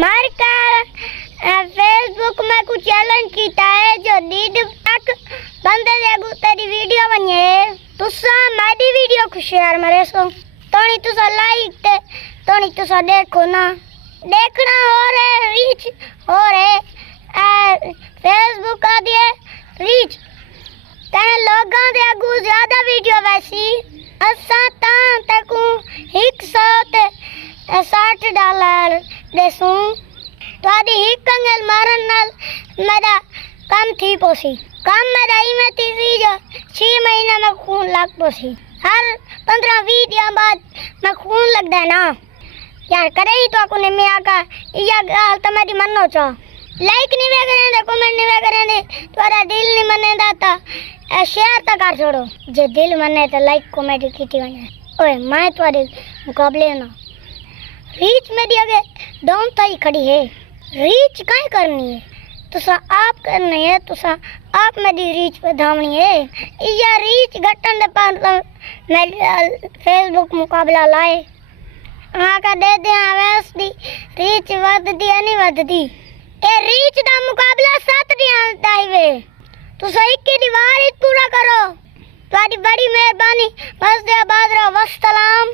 मार का फेसबुक में कुछ चैलेंज किया है जो 1.5 लाख बंदे देखो तेरी वीडियो बनी है तुसा मेरी वीडियो को शेयर मरे सो तोनी तुसा लाइक ते तोनी तुसा देखो ना देखना हो रहे रीच हो रहे फेसबुक का दिए रीच तैं लोगां दे अगू ज्यादा वीडियो वैसी असा तां तकू $160 देसूं तुहाडी हिक अंगल मारन नाल मेरा काम थी पोसी काम मेरा ही में थी जो 6 महीने में खून लग पोसी हर 15-20 दिन बाद मैं खून लगदा है ना यार करे ही तो को मैं आका या गाल तुम्हारी मनो चा लाइक नहीं वे करेंदे कमेंट नहीं वे करेंदे तुम्हारा दिल नहीं मनेदा ता शेयर तो कर छोड़ो जे दिल मने तो लाइक कमेंट कीती वने ओए मैं तुम्हारे मुकाबले ना रीच मेरी आगे डाउन ताई खड़ी है रीच काहे करनी है तुसा आप करनी है तुसा आप मेरी रीच पे धामनी है या रीच घटन दे पर मेरी फेसबुक मुकाबला लाए आका दे दे आवेस दी रीच वधदी नहीं वधदी ए रीच दा मुकाबला 7 दिन दाईवे तुसा एक दीवार पूरा करो तुम्हारी बड़ी मेहरबानी बस दे आबाद रहो वस्सलाम।